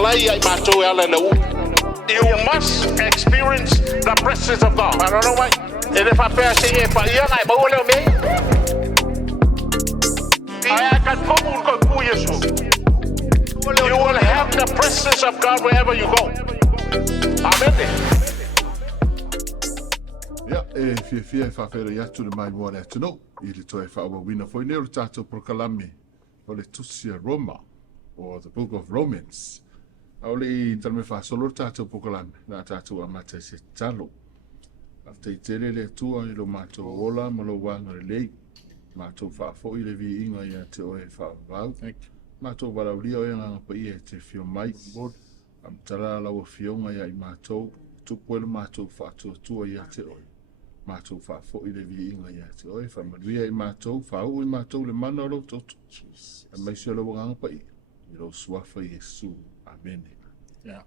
You must experience the presence of God. I don't know why. And if I feel say, if I hear like, but what me? I can come on, you will have the presence of God wherever you go. Amen. Yeah, if you whawhera iatu le mai moare atu no, I le toi whawawina fo nero tātou prokalame o le tusia Roma, or the book of Romans. Au le talme whasolo tātou prokalame, nā tātou amata se talo. After I tere le tua I lo mātou ola, malo wanga le lei, mātou whafo I le vi inga ia te oe whawau. Mātou warauria oe nganga pa ia te whio mai. Am tala lawa whionga ia I mātou, tupuele mātou whātua tua ia te oe. Mātou whafo I le vi inga ia te oe, whamaruia I mātou, whau I mātou le mana o toto. A mai se lawa nganga pa ia, I lo suafa Yesu. Amen. Yeah.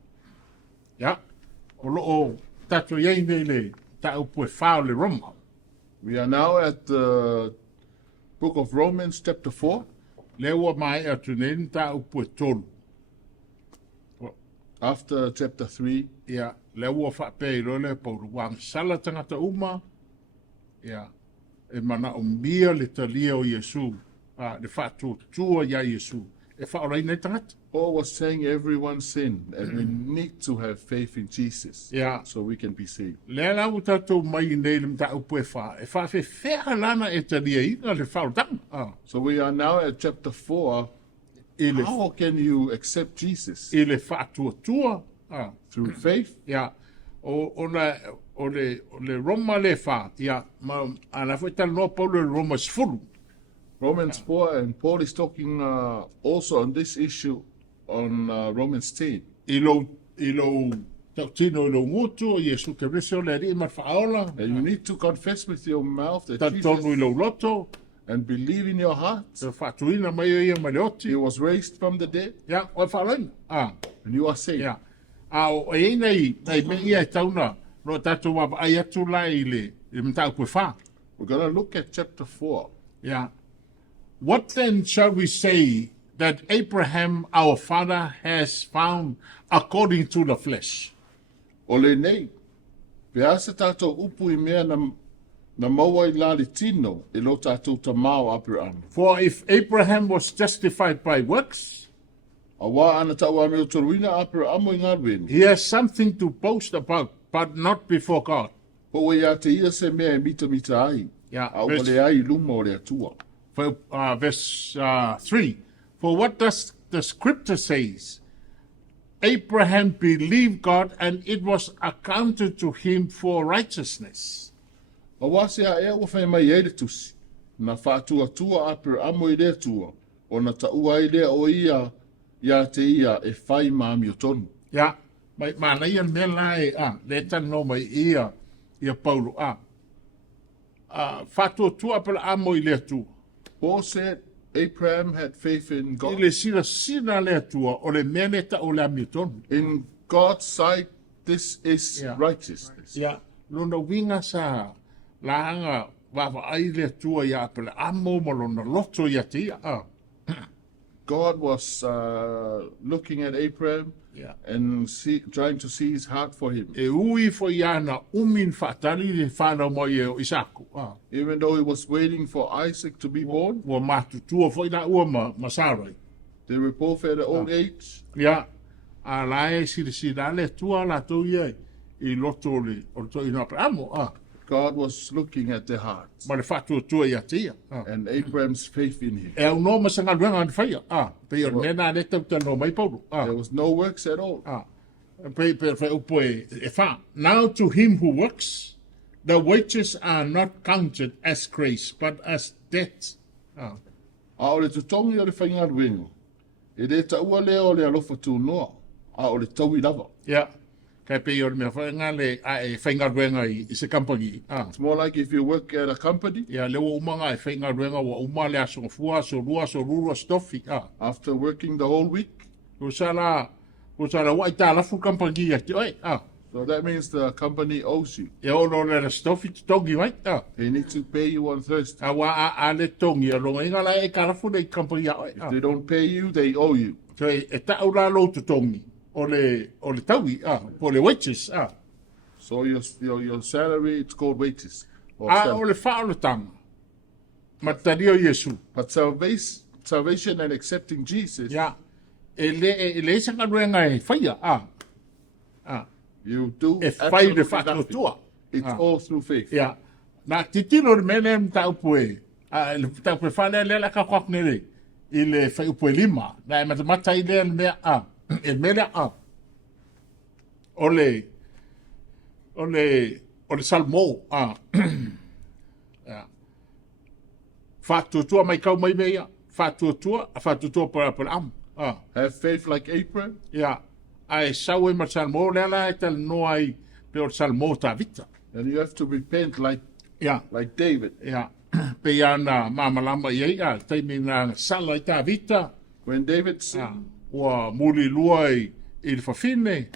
Yeah. O loo tatu iei nei le tau pue whao le Roma. We are now at the book of Romans chapter 4. Lewa mai atu nei tau pue tolu. After chapter 3. Yeah. Lewa whapei role pauru wang sala tangata uma. Yeah. E mana o mia le talia o Yesu. Le whatu tua ia Yesu. E whaorai nei tangata. Paul was saying everyone sinned and we need to have faith in Jesus. Yeah. So we can be saved. Lela utato mai nei le mta upu e wha. E wha whewhea lana e talia ina le whaotanga. So we are now at chapter 4. How can you accept Jesus? I le whaatua tua. Through faith? Yeah. O le Roma le wha. Yeah. Ana whaitala no Paulo le Roma sfuru. Romans 4, and Paul is talking also on this issue on Romans 10. Ilo tautino ilo ngutu Yesu te rese o le ri ma whaola. And you need to confess with your mouth that Jesus ilo loto. And believe in your heart. Whatuina mai ia maleoti. He was raised from the dead. Yeah, o whaola. And you are saved. Yeah. O e nei me ia e tauna no tatu wa ai atu lai le mtau pue wha. We're going to look at chapter 4. Yeah. What then shall we say that Abraham, our father, has found according to the flesh? Ole nei, peasa tātou upu I mea na maua I lali tino I lo tātou tamao Abraham. For if Abraham was justified by works, awa ana taua me o toruina Abraham I ngarweni. He has something to boast about, but not before God. Po ia te ia se mea mita ai. Yeah. Au le ai luma o le atua. For verse 3, for what does the scripture says? Abraham believed God and it was accounted to him for righteousness. Awase a ea wafai mai eire tusi. Na whātua tua Abraham I lea tua. O na taua I lea o ia te ia e whai maami o tonu. Ja, mana ia me lai le tano mai ia Paulo whātua tua Abraham I lea tua. Paul said Abraham had faith in God. In God's sight, this is righteousness. Yeah. Lona winga sa laanga wa ai le tua ia pele amo malona loto ia tia. God was looking at Abraham and trying to see his heart for him. Even though he was waiting for Isaac to be born, they were both at an old age. Yeah. God was looking at their hearts and Abraham's faith in him. There was no works at all. Now to him who works, the wages are not counted as grace, but as debt. Yeah. It's more like if you work at a company. After working the whole week. So that means the company owes you. They need to pay you on Thursday. If they don't pay you, they owe you. o le taui, o le wages, So your salary, it's called wages. Or o salary. le wha o le tanga. Matari o Yesu. But salvation and accepting Jesus, Ia, e le sanga ruenga e whaia, you do e whai le absolutely wha nothing. tua. It's all through faith. Ia, na titino le mene mtau pue, le tau pue whale le la ka kwak nere, i le whai upue lima, na e matamata i le mea e mele o le salmo, whatutua mai kau mai mea, whatutua para am, Have faith like Abraham. ia, ai sau e ma salmo, le ala e tal noa i pe o salmo ta vita, And you have to repent like ia, David. ia, pe ia na mamalama i eia, teimi na sala i ta vita, When David sinned, ua muli lua i le whawhine,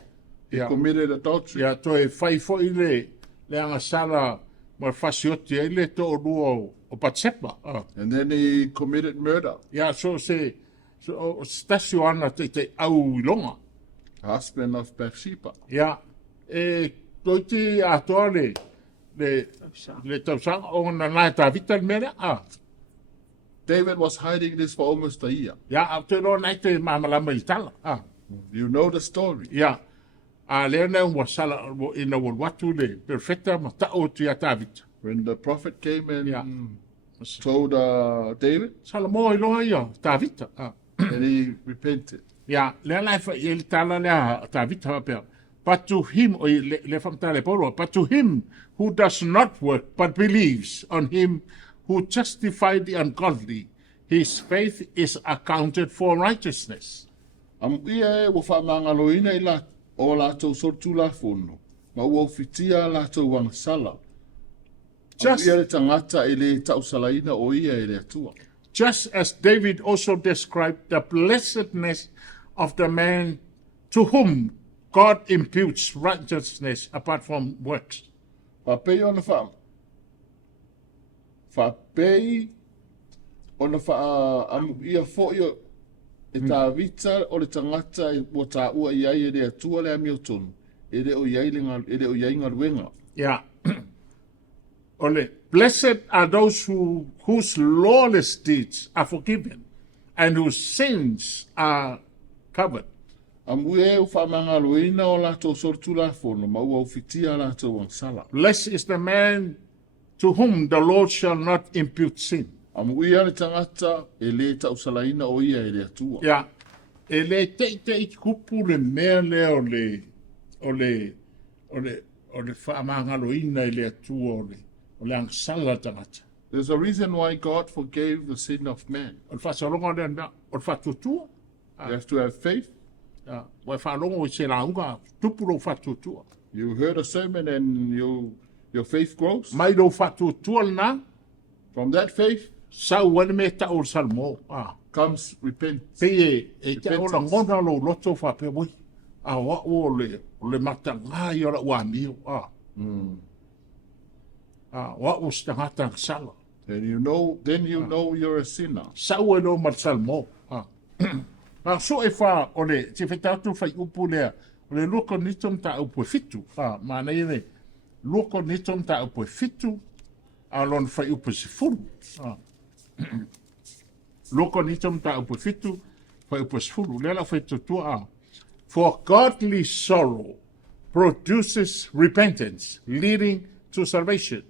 he ia, committed adultery. ia toi whai fo i le anga sala ma whasioti e le to o lua o Patsepa, And then he committed murder. ia, so stasio ana te au i longa, Husband of Bathsheba. ia, e toi te atoa le tausanga o na nai ta vita le mele, David was hiding this for almost a year. ia, au te roa nai te mamalama i tala, You know the story. ia, a lea nei ua sala ina watu le perfecta ma tau tu ia ta vita, When the prophet came and Yeah. told David, sala mo i loa ia ta vita, and he repented. ia, lea lai fa i le tala lea ta vita pia, but to him, o le whamta le polo, but to him who does not work but believes on him who justified the ungodly, his faith is accounted for righteousness. Am ia e wo whamangaloina i la o lātou sortu la fono. Ma ua fitia lātou wang sala. Am Just- ia le tangata i le tausalaina o ia i le atua. Just as David also described the blessedness of the man to whom God imputes righteousness apart from works. Whapei ona wha. Whapei ona wha am ia fo ia e tā vita o le tangata i o tā ua iai e le atua le ami o tonu. E le o iai ngā ruenga. Yeah. Ole, blessed are those whose lawless deeds are forgiven and whose sins are covered. Am ue e whamangaloina o lātou sortu la fono, ma ua ufitia lātou wang sala. Blessed is the man to whom the Lord shall not impute sin. Am ue ane tangata e le tausalaina o ia e le atua. Yeah. E le te i kupu le mea le o le whaamangaloina i le atua o le angsala tangata. There's a reason why God forgave the sin of man. O le whasalonga le ana, o le whatutua. You have to have faith. O le whalonga o se launga, tupuro whatutua. You heard a sermon and your faith grows. Mai lo whatutua lana, From that faith sau wane me ta o salmo. comes repentance. Pe e te ola ngona lo loto whape mui. A wa o le matanga i ora ua mio. Wa o stangata sala. And then you know you're a sinner. Sau e lo mat salmo. So e wha o le, te whetatu whai upu lea, o le loko nitom ta upu fitu. Ma nei ne, loko nitom ta upu fitu, a lon whai upu si furu. Loko nitom ta upu fitu, whai upu si furu. Lela whai tutua. For godly sorrow produces repentance, leading to salvation.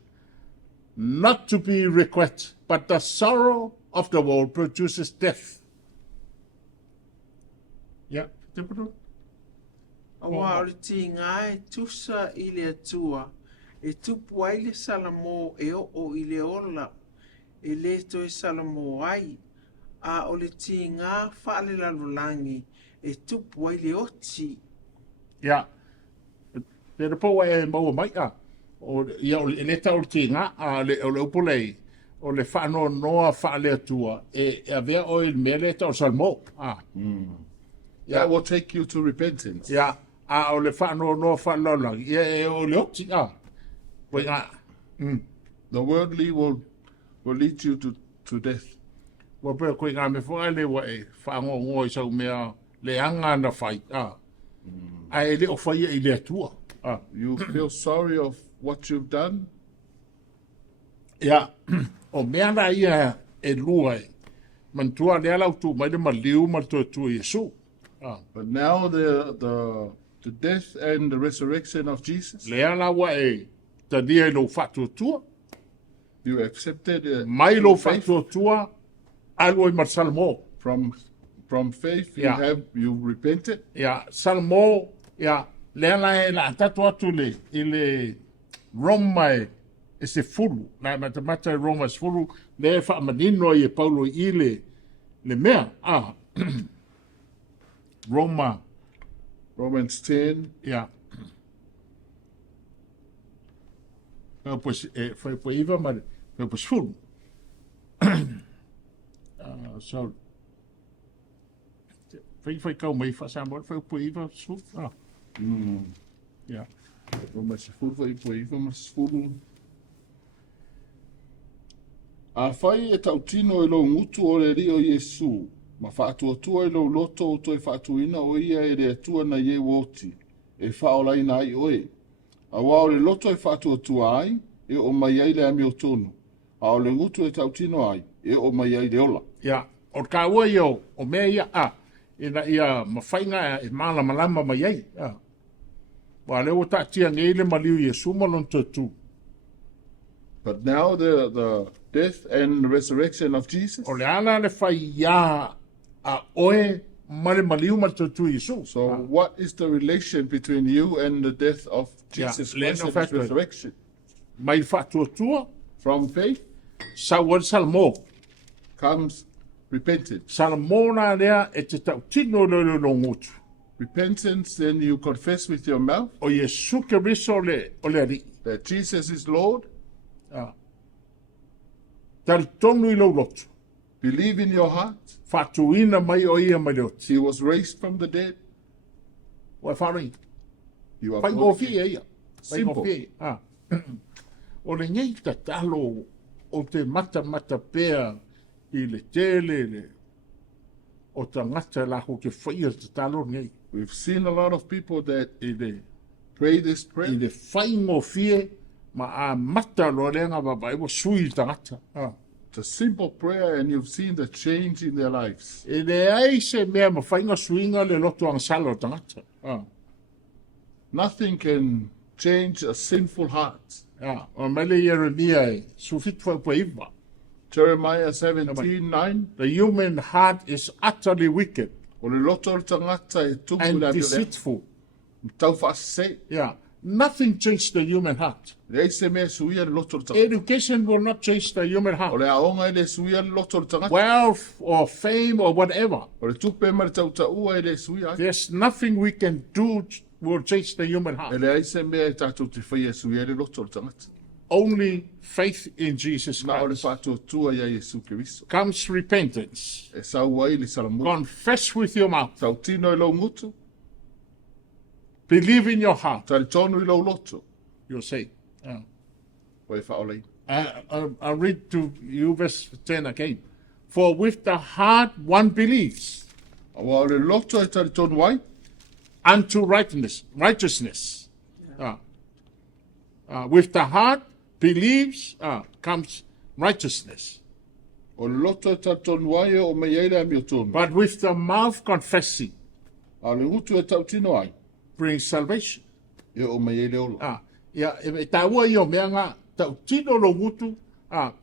Not to be regret, but the sorrow of the world produces death. Yeah, typical. Awa o le tinga e tusa i le atua, e tupu ai le salamo e o i le ola, e le to e salamo ai, a o le tinga whaale lalulangi, e tupu ai le oti. Yeah. Le po e mau mai o ia o le tau ti nga a le o le upolei o le whano noa whaale atua e avea o il mele tau salmo. That will take you to repentance. Yeah. A o le whano noa whaalolang. Ia e o le oti Poi nga. The worldly will lead you to death. Wa pe koe ngā me whae le wa e whango ngoi sau mea le anga na whai. Ai le o whaia I le atua. You feel sorry of what you've done? Ia, o mea na ia e lua e. Mantua lea lau tu mai le maliu ma tu tu Yesu. But now the death and the resurrection of Jesus, Lea lawa e ta dia I lo whatu tua. you accepted Mai lo faith. whatu tua alo I mar salmo. From faith, Yeah. you repented. Ia, salmo, ia, lea la tatu atu I le Roma e se furu. Na matamata Roma e se furu. Le wha manino I Paulo I le mea. Roma, Romans 10, ia. Pues, foi iva, mas foi pues furu. So, foi kau mai whasambora, foi iva, su. Ia. Romans 4, Romans 4. A whai e tautino e lo ngutu o le rio Yesu, ma whaatua e lo loto o toi whaatuina o ia e le atua na ye woti, e whaolaina ai oe. A wao le loto e whaatuatua ai, e o mai ai le ami o tonu. A o le ngutu e tautino ai, e o mai ai le ola. Ia, o ka ua ia o mea ia, ina ia mawhainga e mala malama mai ai. Wa leo ta tia ngei le maliu Yesu malon tatu. But now the death and the resurrection of Jesus, O le ala le whai ia a oe male maliu mal tatu Yesu. so what is the relation between you and the death of Yeah, Jesus land Christ of and his factory. resurrection? Mai whatuatua, From faith sa wan salmo. comes repentance. Salmo na lea e te tau tino le longutu. Repentance, then you confess with your mouth O Yesu ke riso o le ari. that Jesus is Lord, Tal tonu I lo lotu. believe in your heart, Whatuina mai o ia mai leoti. he was raised from the dead, Wa whanui. you are Pai born ngofi again. e ia. Pai Simple. ngofi e. O le ngei ta talo o te mata pea I le tele o ta ngata la ho ke whaia te talo ngei. We've seen a lot of people that I le pray this I prayer, le whai ngofi ma a mata lo renga babai wa sui ta ngata. it's a simple prayer, and you've seen the change in their lives. I le ai se mea ma whainga suinga le loto ang salo ta ngata. Nothing can change a sinful heart. O mele Jeremia e sufit wha iwa. Jeremiah 17:9. The human heart is utterly wicked O le loto o le tangata e tupu and le avio le deceitful. tau whaase. Nothing changed the human heart. Le eise mea suia le loto o le tangata. Education will not change the human O heart. le aonga e le suia le loto o le tangata. Wealth or fame or whatever. O le tupe ma le tautaua e le suia. There's nothing we can do will change the human E heart. le aise mea e tātou te whaia suia le loto o le tangata. Only faith in Jesus Ma o le Christ. whātua tua ia Jesu Kiriso. Comes repentance. E sau ai le salamu. Confess with your mouth. Tau tino i lo ngutu. Believe in your heart. Tari tonu i lo loto. You'll say. O e whaolei. I'll read to you verse 10 again. For with the heart one believes Awa o le loto e tari tonu ai. unto righteousness. With the heart believes comes righteousness. O le loto e tari tonu ai o mei eile ami o tonu. But with the mouth confessing A le ngutu e tau tino ai. brings salvation. E o mei eile ola. E taua I o mea ngā tau tino lo ngutu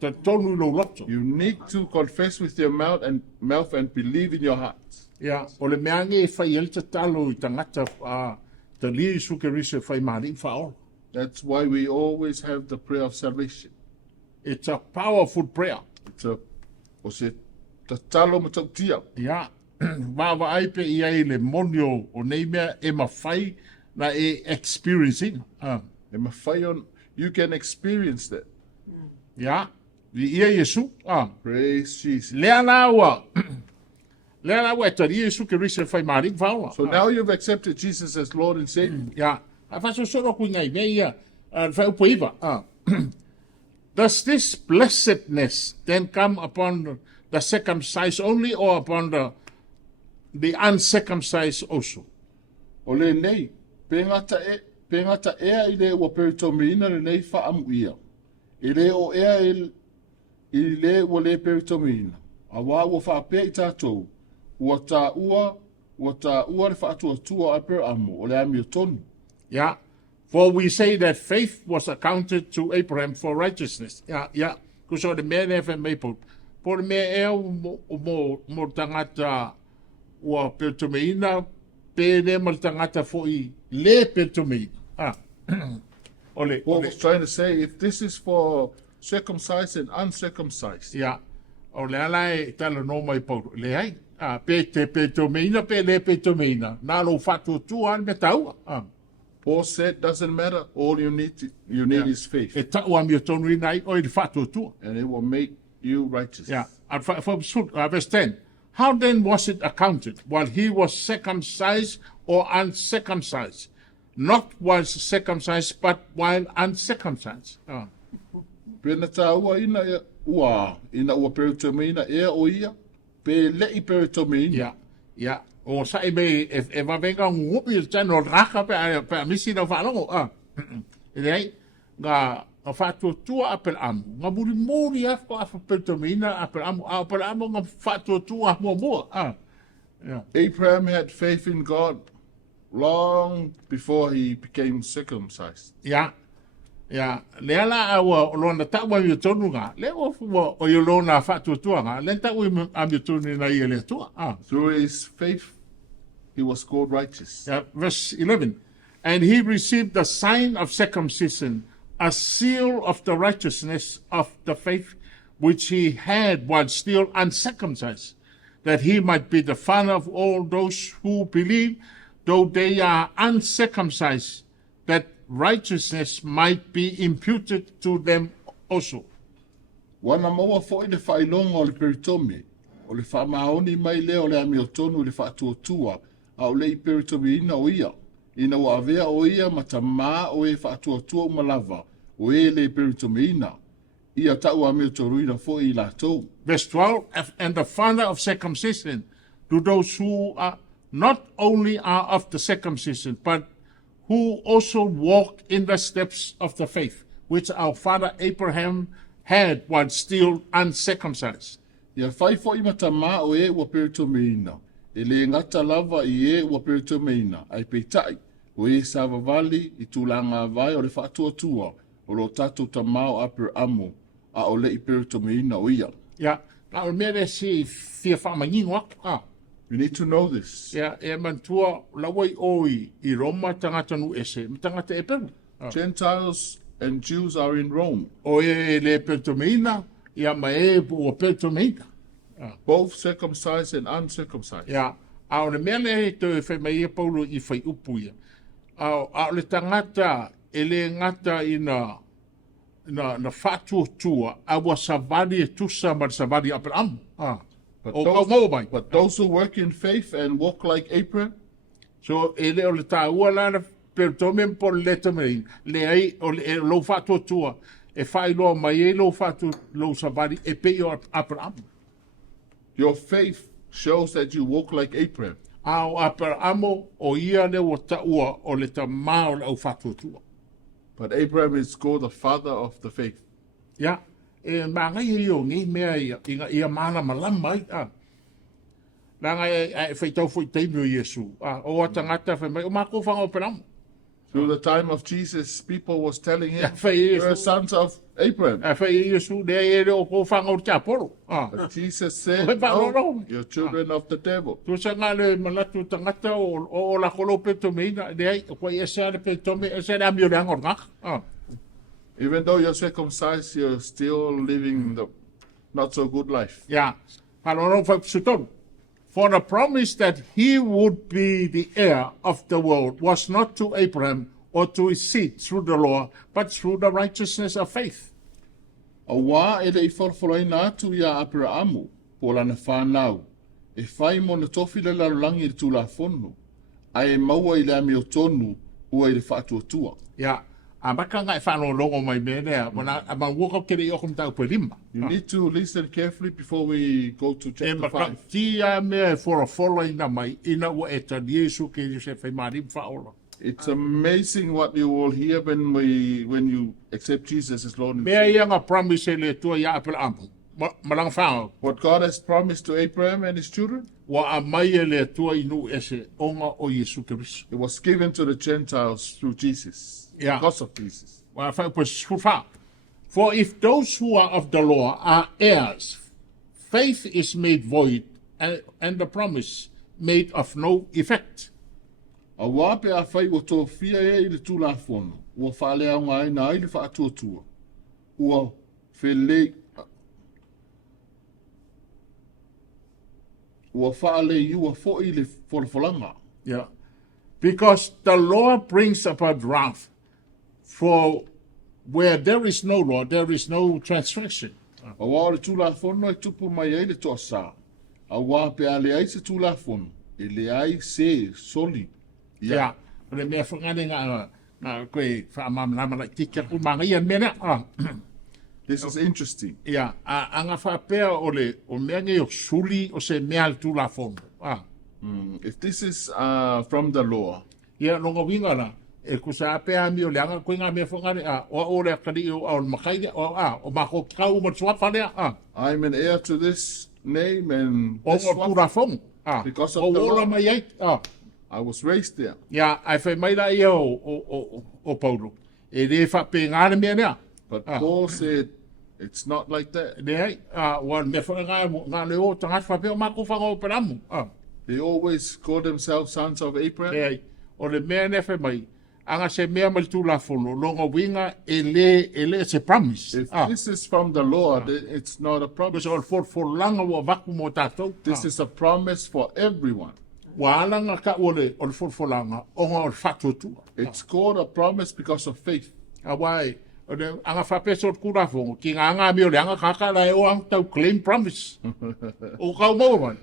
te tonu lo loto. You need to confess with your mouth and believe in your heart. O le mea nge e whai el te talo I tangata te li suke rise whai maari whaola. That's why we always have the prayer of salvation. It's a powerful prayer. It's a, o se ta talo ma tau tia. Ia, wawa ai pe ia I le monio o nei mea e mawhai na e experiencing. E ma whai on, you can experience that. Ia, I ia Yesu. Praise Jesus. Lea lawa. Lea lawa e tari Yesu ke rise whai maring whaola. So now you've accepted Jesus as Lord and Savior. Ia, a whaso soro kui ngai mea ia, whai upo iwa. Does this blessedness then come upon the circumcised only or upon the uncircumcised also? O le nei, pe ngata ea i le ua peritomina le nei wha amu ia. I le o ea i le ua le peritomina. A wā ua wha apea i tātou. Ua tā ua le wha atua a per amu o le ami o tonu. Yeah. For we say that faith was accounted to Abraham for righteousness. Yeah. Kuso de mea nefe meipo. Por mea mo tangata ua pertomeina pe ne mo tangata fo I le pertomeina. Ole. What I was trying to say, if this is for circumcised and uncircumcised. Yeah. Ole alai tala no mai po le ai. Pe te pertomeina pe le pertomeina. Na lo fatu tuan me tau. Paul said, doesn't matter. All you need is faith. E tau am yo tonu ina I o I fatu tu. And it will make you righteous. Yeah. Verse 10. How then was it accounted? While he was circumcised or uncircumcised? Not while circumcised, but while uncircumcised. Pena tā ua ina ua peritomina ea o ia. Pe lei peritomina. Yeah. O sa I me e wawenga ngupi il tano raka pe amisi na whanongo. Idei, nga whātua tua apel amu. Nga muri afko afa peritomina apel amu nga whātua tua mua. Abraham had faith in God long before he became circumcised. Yeah. Le ala awa lona tawa mi tonu nga. Le o yo lona whātua tua nga. Le tawa mi tonu na ia le tua. Through his faith, he was called righteous. Yeah, verse 11. And he received the sign of circumcision, a seal of the righteousness of the faith which he had while still uncircumcised, that he might be the father of all those who believe, though they are uncircumcised, that righteousness might be imputed to them also. Wana maua fo'i le whailonga o le peritome, o le whamaoni mai leo le ami o tonu le whaatuatua, a o le I peritome ina o ia. Ina o avea o ia matama o e whaatuatua umalava, o e le peritome ina. Ia tau ami o toruina fo'i I lātou. Verse 12, and the father of circumcision to those who are not only are of the circumcision, but who also walk in the steps of the faith, which our father Abraham had while still uncircumcised. Ia whai fo'i matama o e ua peritome ina. E le ngata lava I e ua peritome ina. Ai peitai, o e sa vavali I tūlanga vai o le whaatuatua, o lo tātou tamao a per amo, a o le I peritome ina o ia. Yeah, now mere si fia whamangingo. You need to know this. Yeah, e mantua lawai oi I Roma tangata nu ese, tangata e peru. Gentiles and Jews are in Rome. O e le pertomeina, ia mai o pertomeina. Both circumcised and uncircumcised. Yeah, au le mele to e whai mai e Paulo I whai upuia. Au le tangata, e le ngata I na whātua tua, awa savali e tusa mar savali apel amu. But those who work in faith and walk like Abraham, so e le o le tāua lana pertome po le tamei, le ai o le lo whātua tua, e whai loa mai e lo whātua lo savali e pe o apel amu. your faith shows that you walk like Abraham. Au apel amu o ia le o taua o le tamao le au whātua tua. But Abraham is called the father of the faith. Yeah. E mangai I o ngi mea ia mana malama ai. Nanga e whaitau fui teimi o Yesu. O atangata whai mai, o mako whanga o penamu. Through the time of Jesus, people was telling him, Whai you're sons of Abraham. Whai Yesu, nea e reo ko whanga o te aporo. But Jesus said, no, you're children of the devil. Tu sa ngā le malatu tangata o la kolo petomina, nea e whai e sa le petome, e sa le amio le angor ngak. Even though you're circumcised, you're still living the not so good life. Yeah. Palolo whai psutonu. For the promise that he would be the heir of the world was not to Abraham or to his seed through the law, but through the righteousness of faith. A wā e le I whalwhalaina atu ia Abrahamu, po lana whānau. E whai mo na tofi le larulangi le tūla whonu. A e maua I le ami o tonu, ua I le whātua tua. Yeah. Maka ngai whanau longo mai mea, wana waka kere o kum tau pe lima. You need to listen carefully before we go to E chapter maka 5. tia mea fola ina mai, ina ua e ta Yesu ke se whai marim whaola. It's amazing what you will hear when you accept Jesus as Lord and Mea Savior. ianga promise e le tua ia apel amu. Malang whao, What God has promised to Abraham and his children, wa a mai e le tua inu e se onga o Yesu Keriso. it was given to the Gentiles through Jesus, Yeah. because of Jesus. Wa whai pa shufa. For if those who are of the law are heirs, faith is made void and the promise made of no effect. A wape a whai o tō fia e i le tūla whono, ua whale au ngai na i le wha atuatua. Ua whale iua fo i le wholawhalanga. Yeah. Because the law brings about wrath. For where there is no law, there is no transgression. A wā le tūla whono e tupu mai ei le toa sā. A wā pe a le ai se tūla whono, e le ai se soli. Yeah. Le mea whangane ngā koe whaamamama lai tika ku manga ia mena. This is interesting. Yeah. Anga whapea o mea nge o suli o se mea le tūla whono. If this is from the law, Ia longa winga la. E kusa apea mi o leanga koe ngā mea whangane. O le akari o makaide. O mako kau ma tsua whanea. I'm an heir to this name and O this one. tūla whono. Because of o the law. ora mai ei. I was raised there. Ia, ai whai mai la ia o Paulo. E re whape ngāre mea nea. But Paul said, it's not like that. Nei, wan me whai ngā leo tangat whape o mako whanga o peramu. They always call themselves sons of Abraham. Nei, o le mea ne whai mai. Anga se mea mai tūla whono, longa winga e le se promise. If this is from the law, then it's not a promise. Because o le langa wa vaku mo tātou. This is a promise for everyone. Wa alanga ka o le langa, o ngā o le whatuatua. It's called a promise because of faith. Awai, o le anga whape so kura whongo, ki ngā ngā meo le anga kaka la e o ang tau claim promise. O kau mau mai.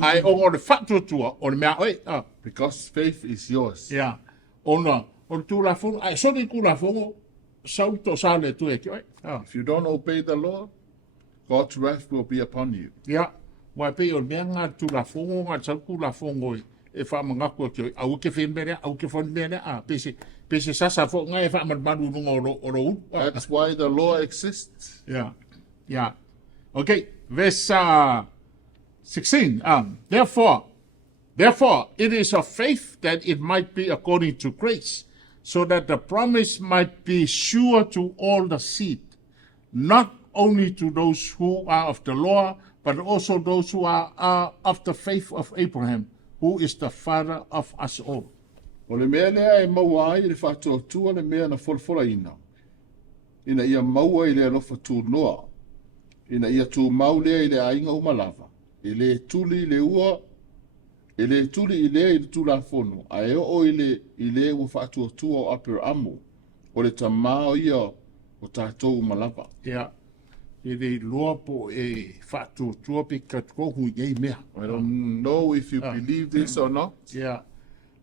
Ai o ngā le whatuatua, o le mea oi. Because faith is yours. Ia, o le tūla whongo, ai sori kura whongo, sau to sa le tu e ki oi. If you don't obey the law, God's wrath will be upon you. Ia, wai pe o le mea ngā tūla whongo, ngā sau kura whongo e whaamangakua ki oi. Au ke whenmere, au ke whenmere, pese sasa whonga e whaamanu nunga o ro u. That's why the law exists. Yeah, yeah. Okay, verse 16. Therefore, it is of faith that it might be according to grace, so that the promise might be sure to all the seed, not only to those who are of the law, but also those who are of the faith of Abraham, who is the father of us all. O le mea lea e maua ai le whātua le mea na wholawhola ina. Ina ia maua i le alofa tū noa. Ina ia tū mau lea i le ainga umalava. I le tuli i le ua, i le tuli i le i le tūla whono. A e o i le ua whātua o apir amu. O le tamao ia o tātou umalava. Yeah. E le loa po e whātua pe katokohu i mea. I don't know if you believe this or not. Yeah.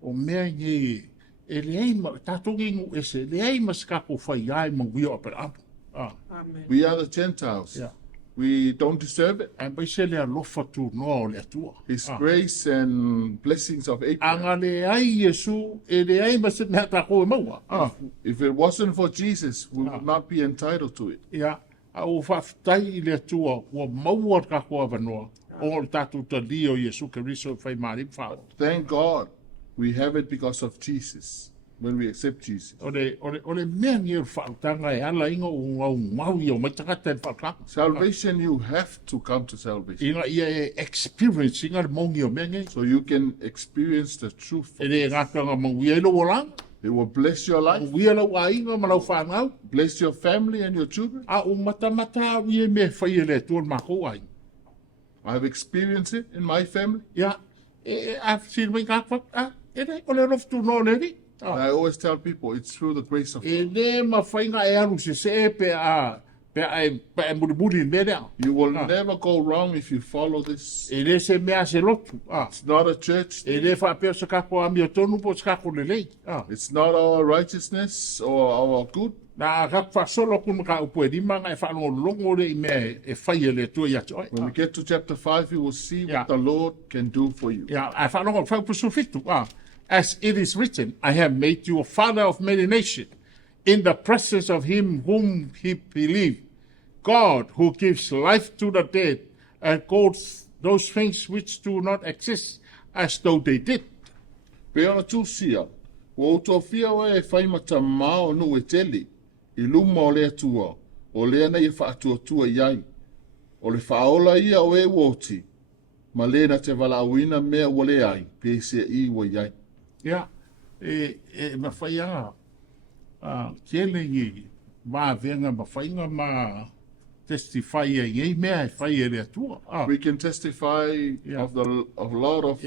O mea nge, e le ei ma, tātongi ngu ese, le ei ma skako whai ai ma wia o pera apu. Amen. We are the Gentiles. Yeah. We don't deserve it. Ai bai se le alofa tu noa o le atua. His grace and blessings of Abraham. Anga le ai Yesu, e le ai ma se mea tako e maua. If it wasn't for Jesus, we would not be entitled to it. Ia, a o whaftai i le atua, ua maua kako a wanoa. O le tātou ta li o Yesu Keriso whai marim whao. Thank God we have it because of Jesus, when we accept Jesus. O le mea nge o whautanga e ala inga o ngau i o mai takata e whautanga. Salvation, you have to come to salvation. Inga ia e experience, inga le maungi o mea nge. So you can experience the truth. E le ngākanga maungi e lo walang. It will bless your life, Wia lau a inga ma lau whanau. bless your family and your children. A o mata wie me whai e le tuan mako ai. I've experienced it in my family. Ia, a sir mai kāwhak, e re, o le roftu no le ri. And I always tell people it's through the grace of E God. le ma whainga e aru se pe a pe muri me le. You will never go wrong if you follow this. E le se mea se lotu. It's not a church. E le fa pe se ka ko ami tonu po se ka ko le le. It's not our righteousness or our good. Na ka fa solo kun ka upo di manga e fa no longo le me e fa le to ya toi. When we get to chapter 5, you will see what the Lord can do for you. Yeah, I fa no fa pusu fitu. As it is written, I have made you a father of many nations in the presence of him whom he believed. God who gives life to the dead and calls those things which do not exist as though they did. Pe ona tu sia, o to fia e fai mata mao no e tele, I luma o lea tua, o lea na ia whaatua tua iai, o le whaola ia o e woti, ma lena te wala awina mea wale ai, pe se I wa iai. Yeah, ma whai kele i ma venga ma whainga ma testify e ngei mea e whai e lea tua. We can testify of a lot of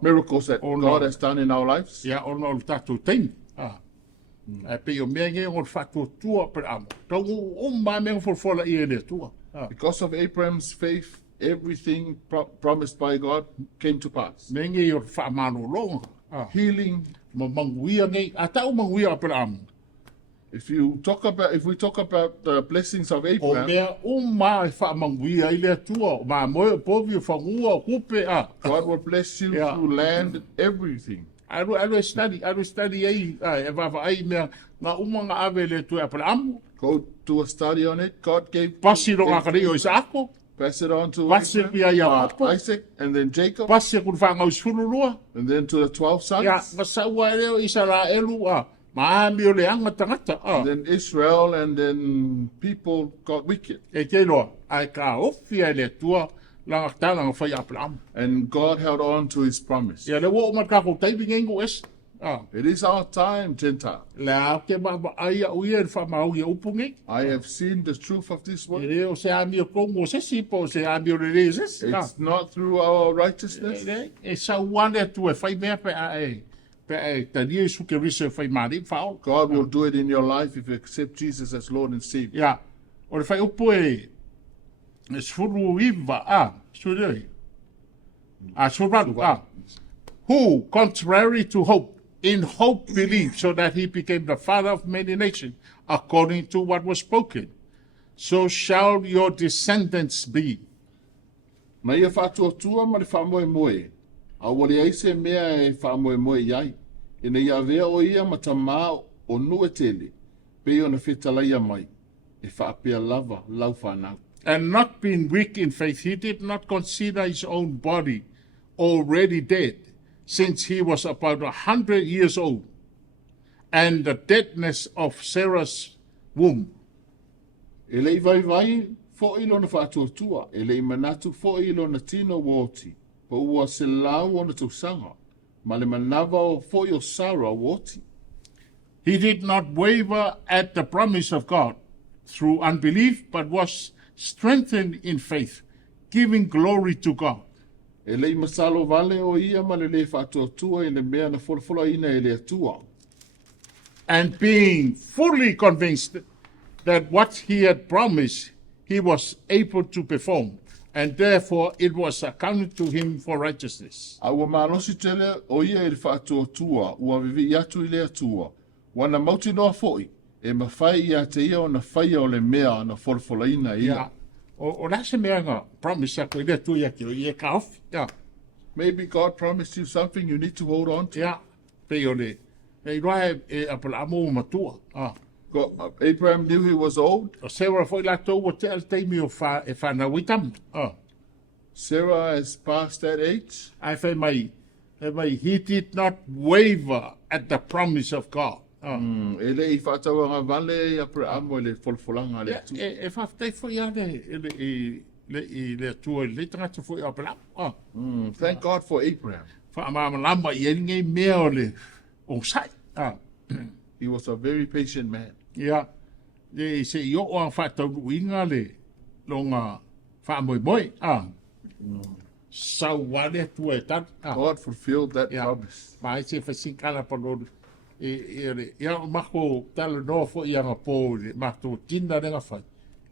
miracles that God has done in our lives. Yeah, ono o tatu tein. E pe o mea nge o whatu tua per amo. Tau o ma mea forfola I e lea tua. Because of Abraham's faith, everything promised by God came to pass. Mea nge o whamano longa. Healing. Ma manguia nge, a tau manguia per amo. If we talk about the blessings of Abraham, o mea ma e whamanguia I lea tua. Ma moe povi o whangua kupe a. God will bless you through land, everything. Aru study ai e vava ai mea nga umanga ave le tu apel amu. Go do a study on it. God gave Pasi ro ngakari o Isako. Pass it on to Isaac and then Jacob. Pasi kun whanga usulurua. And then to the 12 sons. Ya, masaua leo Israelu a. Maami o le anga tangata a. And then Israel and then people got wicked. E ke loa, ai ka ofia le tua langa tala nga whai apel amu. And God held on to his promise. Ya le wo o matkako taipi ngengo es. It is our time, Gentile. I have seen the truth of this word. It's not through our righteousness. God will do it in your life if you accept Jesus as Lord and Savior. Who, contrary to hope, in hope believed, so that he became the father of many nations, according to what was spoken. So shall your descendants be. Mai e whātua ma le whamoe moe. A wale aise mea e whamoe moe iai. E nei a vea o ia ma ta maa o nue tele. Pe o na whetalaia mai. E whaapea lava lau whanau. And not being weak in faith, he did not consider his own body already dead, since he was about 100 years old, and the deadness of Sarah's womb. E lei vai fo ilo na whātua, e lei manatu fo ilo na tino woti, po ua se lau o na tausanga, ma le manava o fo o Sarah woti. He did not waver at the promise of God through unbelief, but was strengthened in faith, giving glory to God. E lei masalo vale o ia ma le whātua e le mea na wholofola ina e le atua. And being fully convinced that what he had promised, he was able to perform, and therefore it was accounted to him for righteousness. Aua malosi tele o ia e le whātua ua vivi atu I le atua. Wana mauti noa foi, e mawhai ia te ia o na whaia o le mea na wholofola ina ia. Yeah. O nasa mea nga promise ako ile tu ya ki o ia ka off. Yeah. Maybe God promised you something you need to hold on to. Yeah. Pe o le. E roa e apala amo matua. Abraham knew he was old. O Sarah foi la tau o te al teimi o fa na witam. Sarah has passed that age. Ai fe mai he did not waver at the promise of God. E le I whātawanga vale Abraham o le wholfolanga le tu. E whaftai foi ane le tua le tangata foi Abraham. Thank God for Abraham. Whaamama I ngei mea o le o sai. He was a very patient man. Yeah. Le se I o ang whatau uinga le longa whaamoe. Sau wale tua e tan. God fulfilled that promise. Mai se whasinkana Palolo. ia mako tala no fo ia nga po mato tinda nga fai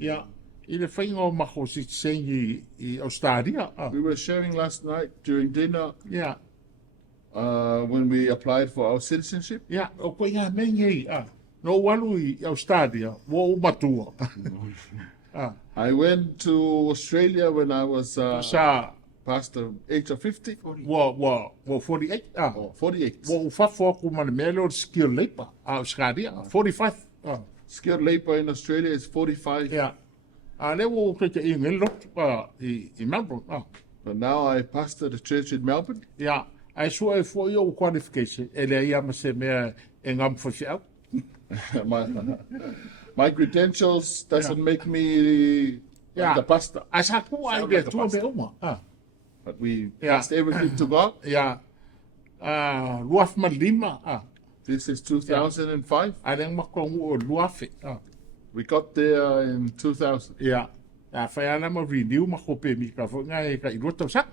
ia ile whainga o mako si sengi I Australia. We were sharing last night during dinner Yeah. when we applied for our citizenship. Yeah, o koe ngā mengi no walu I Australia, wo umatua. I went to Australia when I was Sa, past the age of 50 wo 48. or 48. Wo ufafo ku mana mele o skill labor, Australia, 45. Skilled labor in Australia is 45. Yeah. Le wo ke I ngelot I Melbourne. But now I pastor the church in Melbourne. Yeah. Ai sua e fo yo qualification. Ele ia ma se mea e ngam fo My credentials doesn't make me like the pastor. Ai sa ku ai Sound le like a tu pastor. be uma. But we Yeah. passed everything to God. Yeah. Luaf malima. This is 2005. Ai reng makongu o luafe. We got there in 2000. Yeah. Whai ana ma renew ma kope mi ka fo ngai ka I roto sa.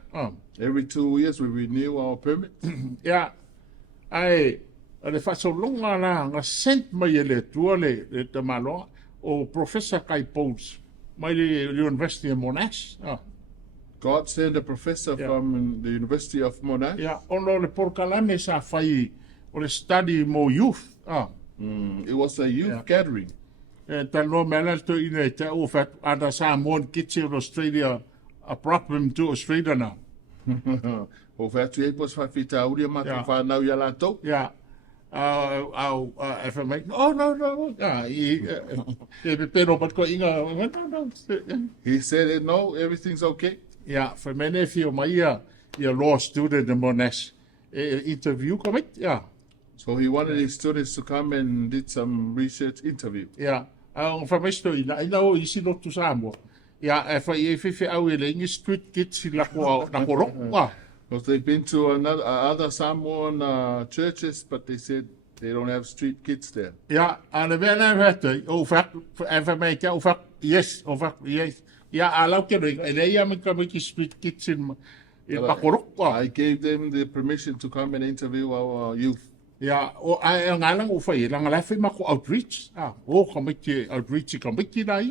Every 2 years we renew our permit. Yeah. Ai le fa so longa na nga sent mai ele tuole le te malo o professor Kai Pauls mai le University of Monash. God sent a professor from the University of Monash. Yeah, ono le porkalame sa fai o le study mo youth. It was a youth gathering. Talo mena to ine te o fat ada sa mon kitse o Australia a problem to Australia now. O fatu e pos fafita uri ma Yeah. fa nau ya la to. Yeah. If I make no. Pero but ko inga no. He said, no, everything's okay. Yeah, for many of you, my law student in Monash interview come yeah. So he wanted his students to come and did some research interview. Yeah. For my story, I know you see not to Samoa. Yeah, if I will English street kids in la Because they've been to other Samoan churches, but they said they don't have street kids there. Yeah, and then I had to over yes. Yeah, I like it. And I am coming to street kids in I gave them the permission to come and interview our youth. Yeah, I am alang ufay lang lafi mako outreach. Committee outreach committee na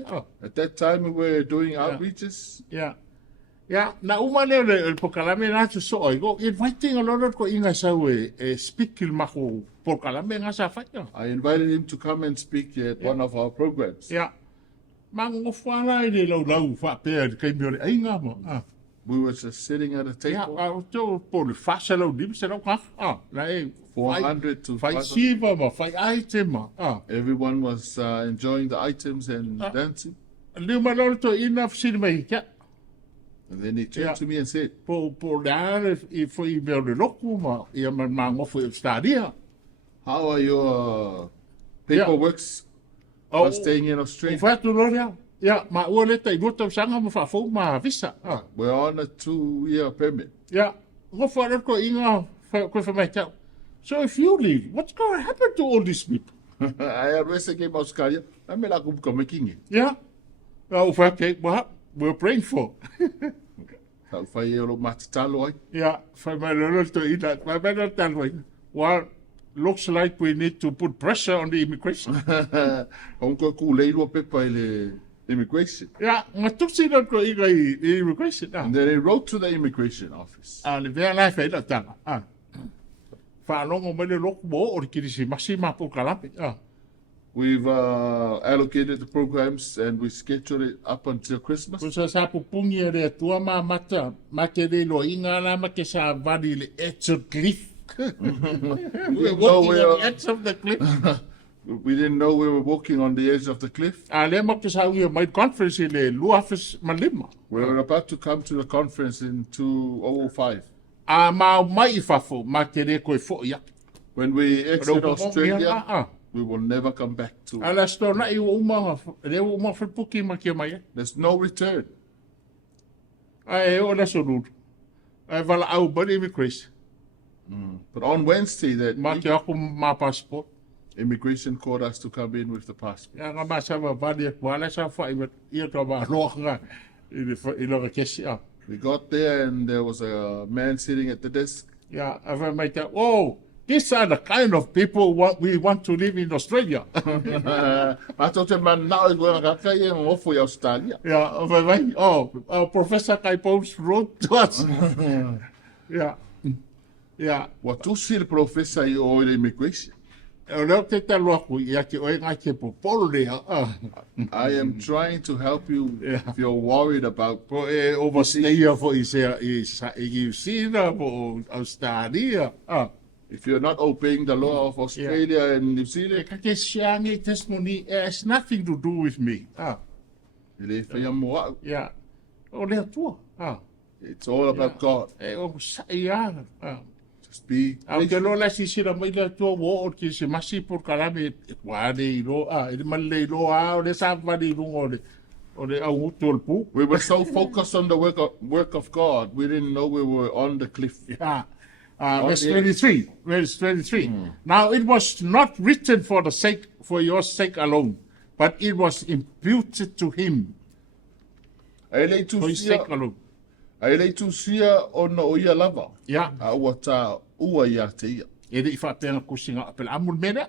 At that time, we were doing outreaches. Yeah. Yeah, na umale le pokalame na so oigo inviting a lot of ko inga sa we speak il mako pokalame nga sa fanya. I invited him to come and speak at one of our programs. Yeah. Mango fala ile lo fa pe kai mi ai nga mo. We were just sitting at a Yeah, table. to por fasalo dim se no ka. La 400 to 500. siva ma fai item. Everyone was enjoying the items and dancing. Le malo to enough sin ya. And then he turned Yeah. to me and said, Por dar if foi meu de louco ma ia mango foi stadia. how are your paperworks for staying in O Australia? fato loria. Ja, ma o le tai luto sanga mo fa fo ma visa. We're on a 2-year permit. Ja, go for ko inga ko fa mai tau. So if you leave, what's going to happen to all these people? I always came to Australia. I'm not going to come king. Yeah. O fa ke what we're praying for. Tal fai e lo matatalo ai. Yeah, fa mai lo to ina, fa mai lo tanoi. Well, looks like we need to put pressure on the immigration. Onko ku leilo pepa ile immigration. Yeah, nga tuksi no ko inga immigration. And then he wrote to the immigration office. Le vea la fe la tanga. Fa longo mele lok mo o ki si masima po kalapi. We've allocated the programs and we scheduled it up until Christmas. Ko sa po pungi re tua ma mata, ma ke re lo inga la ma ke sa vali le edge of cliff. We're walking on the edge of the cliff. We didn't know we were walking on the edge of the cliff. Le ma ke sa my conference le luafis malima. We were about to come to the conference in 2005. Ma mai fafo ma ke re ko fo ya. When we exit Australia, There's we will never come back to. ala sto na I uma le uma fa puki ma ke mai. There's no return. Ai o la solu. Ai vala au bari immigration. But on Wednesday, that Ma ke aku ma passport. immigration called us to come in with the passport. Ja, nga ma sa vali wala sa fa I to ba lo nga. I lo ke si We got there and there was a man sitting at the desk. Ja, ava mai ta oh these are the kind of people what we want to live in Australia. Ato te manao I wanga kaka I ngofo I Australia. Yeah, Professor Kai Post wrote to us. Yeah. What tu si le professor I o le immigration. I am trying to help you if you're worried about overstay for Australia. If you're not obeying the law of Australia and New Zealand, testimony has nothing to do with me. Yeah. It's all about God. Just be we were so focused on the work of God, we didn't know we were on the cliff. Verse 23. Verse 23. Now it was not written for your sake alone, but it was imputed to him. For his sake alone. Ai tu sia ona o ia lava. Yeah. Ua ta ua ia te ia. Ele ifa pena kusinga apel amul mena.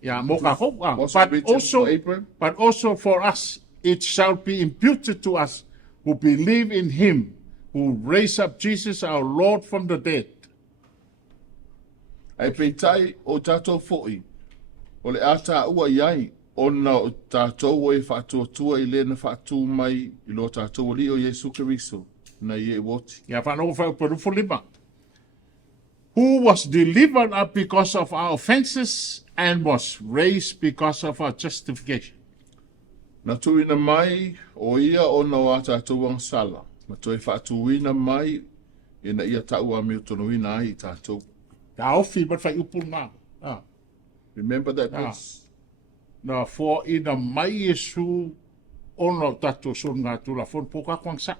Yeah, moka ho. But also for us it shall be imputed to us who believe in him who raised up Jesus our Lord from the dead. Ai peitai o tatou fo'i. O le ata ua iai ona o tatou e whātua I lena whātua mai I lo tatou li o Yesu Keriso. Who was delivered up because of our offenses and was raised because of our justification. Na tuina mai o ia ona o tātou ang sala. Ma toi whātuina mai ina ia tau a miutonuina ai tātou. Remember that verse? Na for ina mai Yesu ono tātou son ngā tula fon poka kwang sa.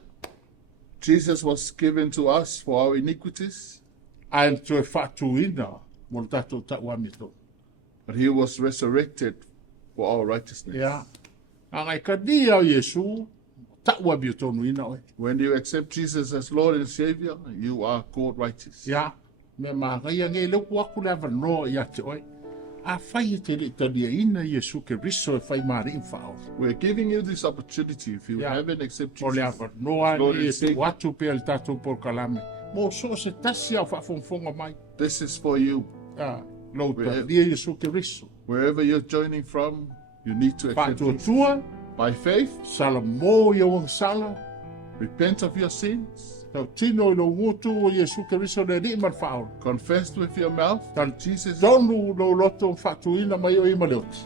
Jesus was given to us for our iniquities. But he was resurrected for our righteousness. Yeah. When you accept Jesus as Lord and Savior, you are called righteous. Yeah. We're giving you this opportunity if you haven't accepted Jesus. This is for you. Wherever you're joining from, you need to accept Jesus. By faith, repent of your sins. Confess with your mouth that Jesus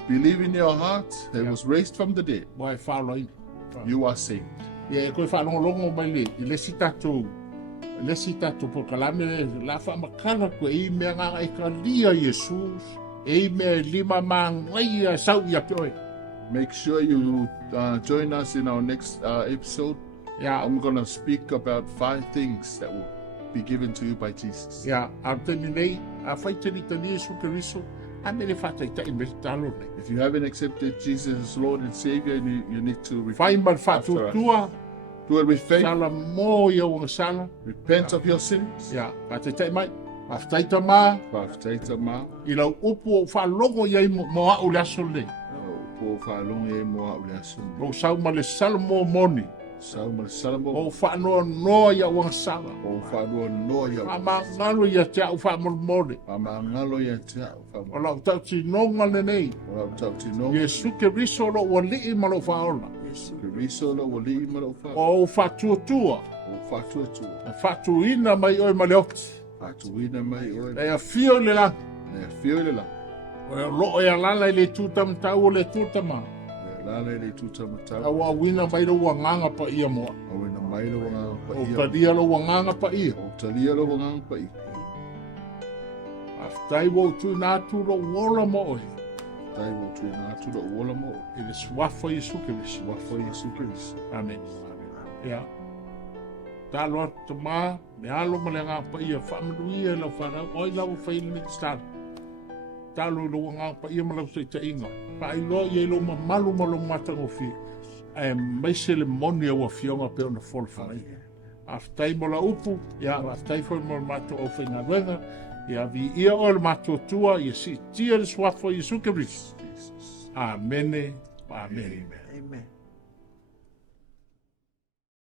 believe in your heart that he was raised from the dead. You are saved. Make sure you join us in our next episode. Yeah, I'm going to speak about 5 things that will be given to you by Jesus. Yeah, if you haven't accepted Jesus as Lord and Savior, you need to do it with faith. Repent of your sins. Yeah, o whanua noa ia wang sala. O ngalo ia te au whamormore. O lau tau ti nonga nenei. Yesu Keriso lo wali ima lo whaola. O whatuatua. Whatuina mai oi maleoti. Ea fio le lang. O lo ea lala le tutam tau le tutama. Awa wina mai lo wanganga pa ia moa. O talia lo wanganga pa ia. Aftai wo tu na tu lo wola mo. It is wafa Yesu Keriso. Amen. Yeah. Talo tama me alo malenga pa ia family lo fara oi la fai ni start. Talo lo nga pa ia malau te inga. Pa ilo ye lo malu mata o fi. Mai ceremonia o fionga pe ona folfa. Aftai mo la upu, ya aftai fo mo mata o fina wenga. Ia vi ia o le matuatua ia si tia le suafo Iesu Keristo. Amene. Amen. Amen.